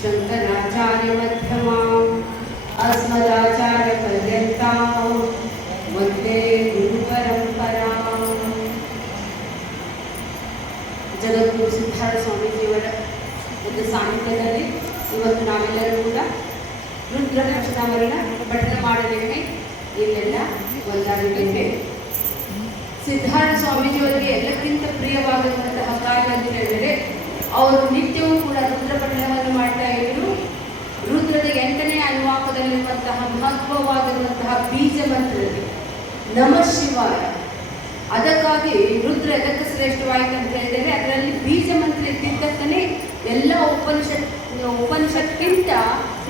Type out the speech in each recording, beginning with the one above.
शङ्कराचार्यमध्यमाम् अस्मदाचार्यपर्यन्तां वन्दे गुरुपरम्पराम् ಜಗದ್ಗುರು ಸಿದ್ಧಾರ್ಥ ಸ್ವಾಮೀಜಿಯವರ ಒಂದು ಸಾನ್ನಿಧ್ಯದಲ್ಲಿ ಇವತ್ತು ನಾವೆಲ್ಲರೂ ಕೂಡ ರುದ್ರ ಕೃಷ್ಣಾವರಣ ಪಠಣ ಮಾಡಲಿಕ್ಕೆ ಇಲ್ಲೆಲ್ಲ ಒಂದಾಗಿದ್ದೇವೆ ಸಿದ್ಧಾರ್ಥ ಸ್ವಾಮೀಜಿಯವರಿಗೆ ಎಲ್ಲಕ್ಕಿಂತ ಪ್ರಿಯವಾಗಿರುವಂತಹ ಕಾರ್ಯ ಅಂತ ಹೇಳಿದರೆ ಅವರು ನಿತ್ಯವೂ ಕೂಡ ರುದ್ರ ಮಹತ್ವವಾಗಿರುವಂತಹ ಬೀಜ ಮಂತ್ರದಲ್ಲಿ ನಮ ಶಿವಾಯ. ಅದಕ್ಕಾಗಿ ರುದ್ರ ಎದಕ್ಕೆ ಶ್ರೇಷ್ಠವಾಯಿತು ಅಂತ ಹೇಳಿದರೆ ಅದರಲ್ಲಿ ಬೀಜ ಮಂತ್ರ ಇದ್ದಿದ್ದಕ್ಕನೇ ಎಲ್ಲ ಉಪನಿಷತ್ ಉಪನಿಷತ್ಗಿಂತ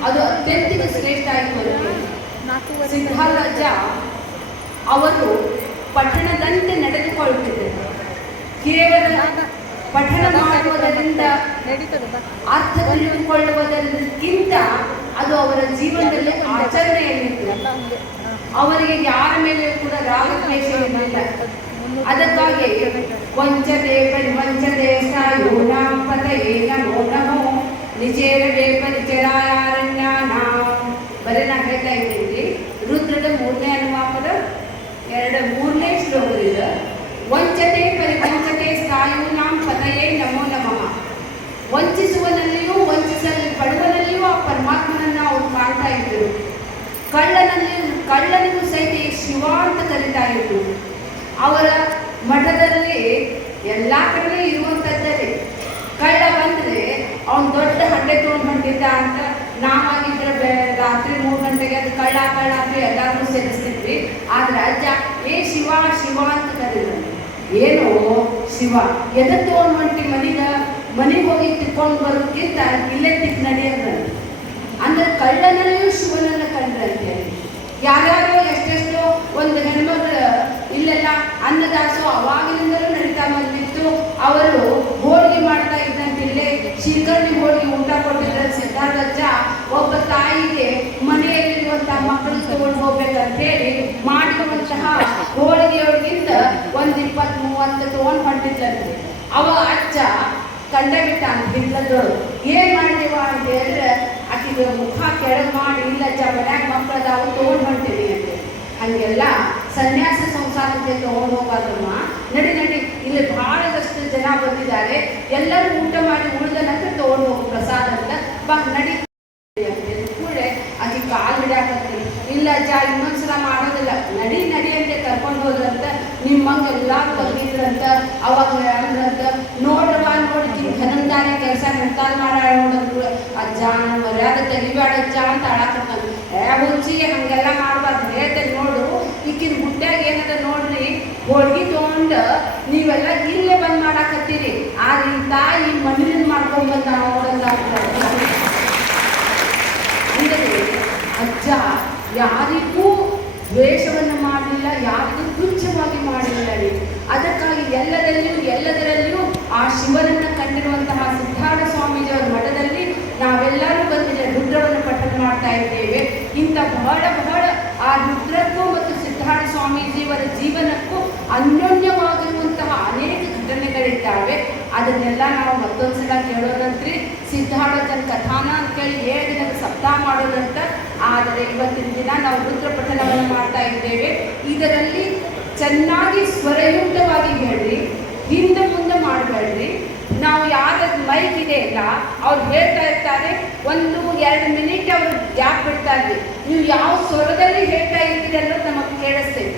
ಅದು ಅತ್ಯಂತ ಶ್ರೇಷ್ಠ ಆಯಿತು ಅಂತ ಸಿದ್ಧರಾಜ ಅವರು ಪಠಣದಂತೆ ನಡೆದುಕೊಳ್ಳುತ್ತಿದ್ದರು. ಕೇವಲ ಪಠಣ ಮಾಡುವುದರಿಂದ ಅರ್ಥ ತಿಳಿದುಕೊಳ್ಳುವುದಕ್ಕಿಂತ ಅದು ಅವರ ಜೀವನದಲ್ಲಿ ಆಚರಣೆ ಎಲ್ಲ ಅವರಿಗೆ ಯಾರ ಮೇಲೆ ಕೂಡ ರಾಗದ್ವೇಷ ಇರಲಿಲ್ಲ. ಅದಕ್ಕಾಗಿ ವಂಚತೆ ಪರಿವಂಚತೆ ಸಾಯೂನಾಂ ಪತಯೇ ನಮೋ ನಮೋ. ನಿಜೇರವೇ ಪರಿಚರಾಯಾರಣ್ಯಾನಾಂ ಬರೀ ನಾ ಹೇಳ್ತಾ ಇದ್ದೀನಿ ರುದ್ರದ ಮೂರನೇ ಅನುವಾಪದ ಎರಡು ಮೂರನೇ ಶ್ಲೋಕದಿಂದ ವಂಚತೆ ಪರಿವಂಚತೆ ಸಾಯೂನಾಂ ಪತಯೇ ನಮೋ ನಮಃ. ಕಳ್ಳನಲ್ಲಿ ಕಳ್ಳನಿಗೂ ಸಹಿತ ಶಿವ ಅಂತ ಕರೀತಾ ಇದ್ರು. ಅವರ ಮಠದಲ್ಲಿ ಎಲ್ಲ ಕಡೆ ಇರುವಂಥದ್ದೇ ಕಳ್ಳ ಬಂದ್ರೆ ಅವನು ದೊಡ್ಡ ಹಡ್ಡೆ ತೊಗೊಂಡು ಅಂತ ನಾವಾಗಿದ್ರೆ ರಾತ್ರಿ ಮೂರು ಗಂಟೆಗೆ ಅದು ಕಳ್ಳ ಕಳ್ಳ ಅಂತ ಎಲ್ಲರೂ ಸೇರಿಸ್ತಿದ್ವಿ. ಆದ್ರೆ ಅಜ್ಜ, ಏ ಶಿವ ಶಿವ ಅಂತ ಕರೀತಾರೆ ಏನು ಶಿವ ಎದಕ್ಕೆ ತೊಗೊಂಡು ಹೊಂಟಿ ಮನಿಗ? ಮನೆಗೆ ಹೋಗಿ ತಿಕ್ಕೊಂಡು ಬರೋದಕ್ಕಿಂತ ಇಲ್ಲೇ ತಿಕ್ ನಡೆಯೋದ್ರಲ್ಲಿ ಅಂದ್ರೆ ಕಳ್ಳನಲ್ಲಿಯೂ ಶಿವನನ್ನು ಕಂಡ್ರಂತೆ ಯಾರ್ಯಾರೋ ಎಷ್ಟೆಷ್ಟೋ ಒಂದು ಹೆಣ್ಮಕ್ಳು ಇಲ್ಲೆಲ್ಲ ಅನ್ನದಾಸೋ ಅವಾಗಿನಿಂದಲೂ ನಡೀತಾ ಬಂದಿತ್ತು ಅವರು ಹೋಳಿಗೆ ಮಾಡ್ತಾ ಇದ್ದಂತೆ ಇಲ್ಲೇ ಶಿರ್ಕರ್ಣಿ ಹೋಳಿಗೆ ಊಟ ಕೊಟ್ಟಿದ್ರೆ ಸಿದ್ಧಾರ್ಥಜ್ಜ ಒಬ್ಬ ತಾಯಿಗೆ ಮನೆಯಲ್ಲಿರುವಂತಹ ಮಕ್ಕಳು ತಗೊಂಡು ಹೋಗ್ಬೇಕಂತ ಹೇಳಿ ಮಾಡಿರುವಂತಹ ಹೋಳಿಗೆಯವ್ರಿಗಿಂತ ಒಂದ್ ಇಪ್ಪತ್ತ್ ಮೂವತ್ತು ತಗೊಂಡು ಹೊಂಟಿದ್ದಂತೆ ಅವ ಅಜ್ಜ ಕಂಡ ಬಿಟ್ಟ ಹಿತ್ತಲದೊಳಗೆ ಏನ್ ಮಾಡಿದೀವ? ಅಂತ ಹೇಳಿದ್ರೆ, ಆಕಿಗೆ ಮುಖ ಕೆಳಗೆ ಮಾಡಿ, ಇಲ್ಲ ಅಜ್ಜ, ಮನ್ಯಾಗ ಮಕ್ಕಳದಾವು ತಗೊಂಡ್ ಹೊಂಟೀನಿ ಅಂತ. ಹಂಗೆಲ್ಲ ಸನ್ಯಾಸ ಸಂಸಾರಕ್ಕೆ ತಗೊಂಡು ಹೋಗೋದಮ್ಮ ನಡಿ ನಡಿ, ಇಲ್ಲಿ ಬಹಳದಷ್ಟು ಜನ ಬಂದಿದ್ದಾರೆ. ಎಲ್ಲರೂ ಊಟ ಮಾಡಿ ಉಳಿದ ನಂತರ ತಗೊಂಡು ಹೋಗು. ಪ್ರಸಾದ ಅಂತ ಬಾ ನಡಿ. ಕೂಡೆ ಅಲ್ಲಿ ಕಾಲು ಹಿಡಿಯಾಕತ್ತೀನಿ ಇಲ್ಲ, ಅಜ್ಜ, ಇನ್ನೊಂದ್ಸಲ ಮಾಡೋದಿಲ್ಲ. ನಡಿ ನಡಿ ಅಂತ ಕರ್ಕೊಂಡು ಹೋದ್ರಂತ ನಿಮ್ಮಂಗೆ ಎಲ್ಲಾ ಬಂದಿದ್ರಂತ, ಅವಾಗ ಅಂದ್ರಂತ ನೋಡ್ರವ ನೋಡಿ ಘನಂದಾನೆ ಕೆಲಸ ನಿರ್ಧಾರ ಮಾಡ್ರು ಅಜ್ಜ ಮರ್ಯಾದ ತೆಗಿಬೇಡ ಅಜ್ಜ ಅಂತ ಅಳಾಕತ್ತಾನ ಏ ಹಂಗೆಲ್ಲ ಮಾಡ್ಬಾರ್ದು. ಹೇಳ್ತೇನೆ ನೋಡು, ಈಕಿನ ಗುಡ್ಡಾಗ ಏನದ ನೋಡ್ರಿ. ಹೋಳ್ಗಿ ತೊಗೊಂಡು ನೀವೆಲ್ಲ ಇಲ್ಲೇ ಬಂದ್ ಮಾಡಾಕತ್ತೀರಿ ಆದ್ರೆ ಈ ತಾಯಿ ಮಣ್ಣಿನ ಮಾಡ್ಕೊಂಡ್ ಬಂದ ನೋಡಲ್ಲ ಅಂದರೆ ಅಜ್ಜ ಯಾರಿಗೂ ದ್ವೇಷವನ್ನು ಮಾಡಲಿಲ್ಲ, ಯಾರಿಗೂ ತುಚ್ಛವಾಗಿ ಮಾಡಲಿಲ್ಲ ರೀ. ಅದಕ್ಕಾಗಿ ಎಲ್ಲದರಲ್ಲಿಯೂ ಎಲ್ಲದರಲ್ಲಿಯೂ ಆ ಶಿವನನ್ನು ಕಂಡಿರುವಂತಹ ಸಿದ್ಧಾರ್ಥ ಸ್ವಾಮೀಜಿಯವರ ಮಠದಲ್ಲಿ ನಾವೆಲ್ಲರೂ ಬಂದಿದೆ ರುದ್ರವನ್ನು ಪಠಣ ಮಾಡ್ತಾ ಇದ್ದೇವೆ. ಇಂಥ ಬಹಳ ಬಹಳ ಆ ರುದ್ರಕ್ಕೂ ಮತ್ತು ಸಿದ್ಧಾರ್ಥ ಸ್ವಾಮೀಜಿಯವರ ಜೀವನಕ್ಕೂ ಅನ್ಯೋನ್ಯವಾಗಿರುವಂತಹ ಅನೇಕ ಘಟನೆಗಳಿದ್ದಾವೆ. ಅದನ್ನೆಲ್ಲ ನಾವು ಮತ್ತೊಂದ್ಸಲ ಕೇಳೋದಂತ್ರಿ ಸಿದ್ಧಾರ್ಥನ ಕಥಾನ ಅಂತೇಳಿ ಏಳು ದಿನದ ಸಪ್ತಾಹ ಮಾಡೋದಂತ ಆದರೆ ಇವತ್ತಿನ ದಿನ ನಾವು ರುದ್ರ ಪಠನವನ್ನು ಮಾಡ್ತಾ ಇದ್ದೇವೆ. ಇದರಲ್ಲಿ ಚೆನ್ನಾಗಿ ಸ್ವರಯುಕ್ತವಾಗಿ ಹೇಳ್ರಿ, ಹಿಂದೆ ಮುಂದೆ ಮಾಡಬೇಡ್ರಿ. ನಾವು ಯಾರ ಮೈಕ್ ಇದೆ ಇಲ್ಲ, ಅವ್ರು ಹೇಳ್ತಾ ಇರ್ತಾರೆ, ಒಂದು ಎರಡು ಮಿನಿಟ್ ಅವರು ಗ್ಯಾಪ್ ಬಿಡ್ತಾ ಇದ್ರಿ ನೀವು ಯಾವ ಸ್ವರದಲ್ಲಿ ಹೇಳ್ತಾ ಇರ್ತೀರಿ ಅನ್ನೋದು ನಮಗೆ ಕೇಳಿಸ್ತೇವೆ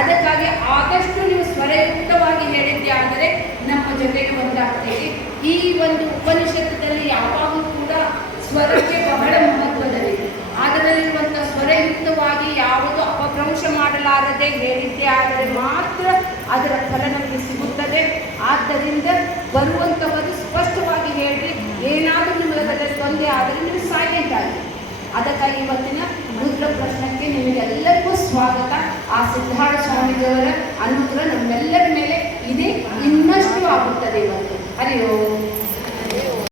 ಅದಕ್ಕಾಗಿ ಆದಷ್ಟು ನೀವು ಸ್ವರಯುಕ್ತವಾಗಿ ಹೇಳಿದ್ದೆ ಆದರೆ ನಮ್ಮ ಜೊತೆಗೆ ಒಂದಾಗ್ತೀರಿ ಈ ಒಂದು ಉಪನಿಷತ್ತದಲ್ಲಿ ಯಾವಾಗಲೂ ಕೂಡ ಸ್ವರಕ್ಕೆ ಬಹಳ ಮಹತ್ವದಲ್ಲಿದೆ ಅದರಲ್ಲಿರುವಂಥ ಸ್ವರಯುಕ್ತವಾಗಿ ಯಾವುದು ಅಪಭ್ರಂಶ ಮಾಡಲಾರದೆ ಹೇಳಿದ್ದೆ ಆದರೆ ಮಾತ್ರ ಅದರ ಫಲ ನಮಗೆ ಸಿಗುತ್ತದೆ. ಆದ್ದರಿಂದ ಬರುವಂಥವರು ಸ್ಪಷ್ಟವಾಗಿ ಹೇಳ್ರಿ, ಏನಾದರೂ ನಿಮಗೆ ಅದರಲ್ಲಿ ತೊಂದರೆ ಆದರೆ ನೀವು ಸೈಲೆಂಟ್ ಆಗಿ. ಅದಕ್ಕಾಗಿ ಇವತ್ತಿನ ರುದ್ರ ಪ್ರಶ್ನಕ್ಕೆ ನಿಮಗೆಲ್ಲರಿಗೂ ಸ್ವಾಗತ. ಆ ಸಿದ್ಧಾರ್ಥ ಸ್ವಾಮೀಜಿಯವರ ಅನುಗ್ರಹ ನಮ್ಮೆಲ್ಲರ ಮೇಲೆ ಇದೆ. ಇನ್ನಷ್ಟು ಆಗುತ್ತದೆ ಇವತ್ತು. ಹರಿ